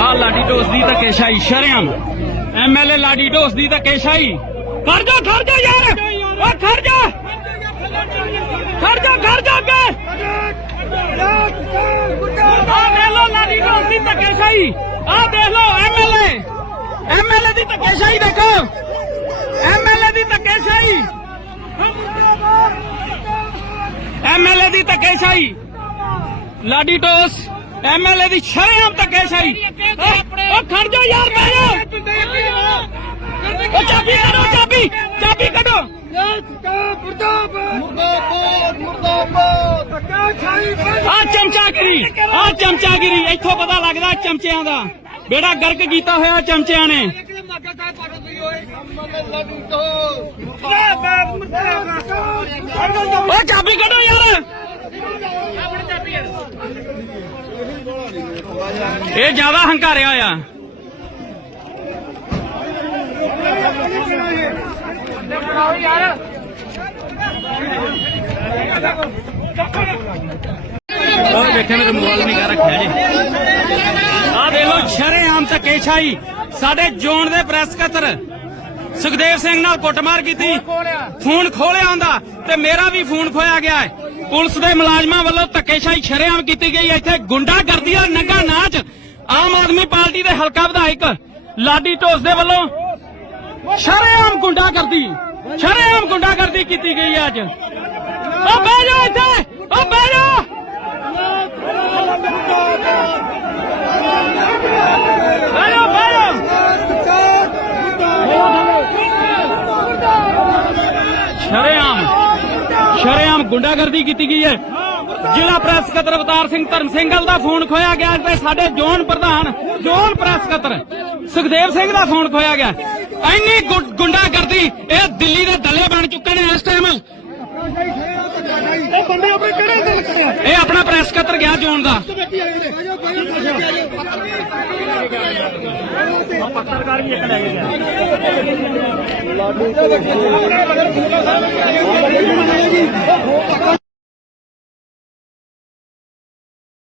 ਆ ਲਾਡੀ ਢੋਸ ਦੀ ਧੱਕੇਸ਼ਾਹੀ, ਸ਼ਰਿਆਮ। ਐਮਐਲਏ ਲਾਡੀ ਢੋਸ ਦੀ ਧੱਕੇਸ਼ਾਹੀ। ਖੜ ਜਾ ਖੜ ਜਾ ਯਾਰ। ਓ, ਖੜ ਜਾ। ਖੜ ਜਾ ਖੜ ਜਾ ਅੱਗੇ। ਆ ਦੇਖ ਲੋ ਲਾਡੀ ਢੋਸ ਦੀ ਧੱਕੇਸ਼ਾਹੀ। ਆ ਦੇਖ ਲੋ ਐਮਐਲਏ ਐਮਐਲਏ ਦੀ ਧੱਕੇਸ਼ਾਹੀ ਦੇਖੋ। ਐਮਐਲਏ ਦੀ ਧੱਕੇਸ਼ਾਹੀ। ਐਮਐਲਏ ਦੀ ਧੱਕੇਸ਼ਾਹੀ। ਲਾਡੀ ਟੋਸ ਐਮਐਲਏ ਦੀ ਸ਼ਰੇਆਮ ਧੱਕੇਸ਼ਾਹੀ। ਉਹ ਖੜ ਜਾ ਯਾਰ ਬਹਿ ਜਾ ਉਹ ਚਾਬੀ ਕੱਢੋ, ਚਾਬੀ ਚਾਬੀ ਕੱਢੋ। ਆ ਚਮਚਾਗਿਰੀ ਆ ਚਮਚਾਗਿਰੀ, ਇੱਥੋਂ ਪਤਾ ਲੱਗਦਾ ਚਮਚਿਆਂ ਦਾ। ਬੇੜਾ ਗਰਕ ਕੀਤਾ ਹੋਇਆ ਚਮਚਿਆਂ ਨੇ। ਉਹ ਚਾਬੀ ਕੱਢੋ ਯਾਰ। ਇਹ ਜ਼ਿਆਦਾ ਹੰਕਾਰਿਆ ਆ ਉਹ ਦੇਖਿਆ ਮੇਰੇ ਮੋਬਾਈਲ ਨਿਗਾ ਰੱਖਿਆ ਜੀ। ਆ ਦੇਖ ਲਓ, ਸ਼ਰੇਆਮ ਧੱਕੇਸ਼ਾਹੀ। ਸਾਡੇ ਜ਼ੋਨ ਦੇ ਪ੍ਰੈਸ ਕਤਰ। ਸੁਖਦੇਵ ਸਿੰਘ ਨਾਲ ਕੁੱਟਮਾਰ ਕੀਤੀ। ਫੋਨ ਖੋਲਿਆ ਹੁੰਦਾ ਤੇ ਮੇਰਾ ਵੀ ਫੋਨ ਖੋਇਆ ਗਿਆ ਹੈ। ਪੁਲਿਸ ਦੇ ਮੁਲਾਜ਼ਮਾਂ ਵੱਲੋਂ ਧੱਕੇਸ਼ਾਹੀ ਸ਼ਰੇਆਮ ਕੀਤੀ ਗਈ ਹੈ। ਇੱਥੇ ਗੁੰਡਾਗਰਦੀ ਦਾ ਨੰਗਾ ਨਾਚ ਆਮ ਆਦਮੀ ਪਾਰਟੀ ਦੇ ਹਲਕਾ ਵਿਧਾਇਕ ਲਾਡੀ ਢੋਸ ਦੇ ਵੱਲੋਂ ਸ਼ਰੇਆਮ ਗੁੰਡਾਗਰਦੀ ਸ਼ਰੇਆਮ ਗੁੰਡਾਗਰਦੀ ਕੀਤੀ ਗਈ ਹੈ ਅੱਜ। ਓ ਬਹਿ ਜਾ ਇੱਥੇ ਓ ਬਹਿ ਜਾ ਸ਼ਰੇਆਮ ਸ਼ਰੇਆਮ ਗੁੰਡਾਗਰਦੀ ਕੀਤੀ ਗਈ ਹੈ। ਜ਼ਿਲ੍ਹਾ ਪ੍ਰੈਸ ਸਕੱਤਰ ਅਵਤਾਰ ਸਿੰਘ ਧਰਮ ਸਿੰਘਲ ਦਾ ਫੋਨ ਖੋਇਆ ਗਿਆ ਤੇ ਸਾਡੇ ਜ਼ੋਨ ਪ੍ਰਧਾਨ ਜ਼ੋਨ ਪ੍ਰੈਸ ਸਕੱਤਰ ਸੁਖਦੇਵ ਸਿੰਘ ਦਾ ਫੋਨ ਖੋਇਆ ਗਿਆ। ਇੰਨੀ ਗੁੰਡਾਗਰਦੀ ਇਹ ਦਿੱਲੀ ਦੇ ਦੱਲੇ ਬਣ ਚੁੱਕੇ ਨੇ ਇਸ ਟਾਈਮ ਇਹ ਆਪਣਾ ਪ੍ਰੈਸ ਸਕੱਤਰ ਗਿਆ ਜ਼ੋਨ ਦਾ। ਪੱਤਰਕਾਰ ਵੀ ਇੱਕ ਲੈ ਗਿਆ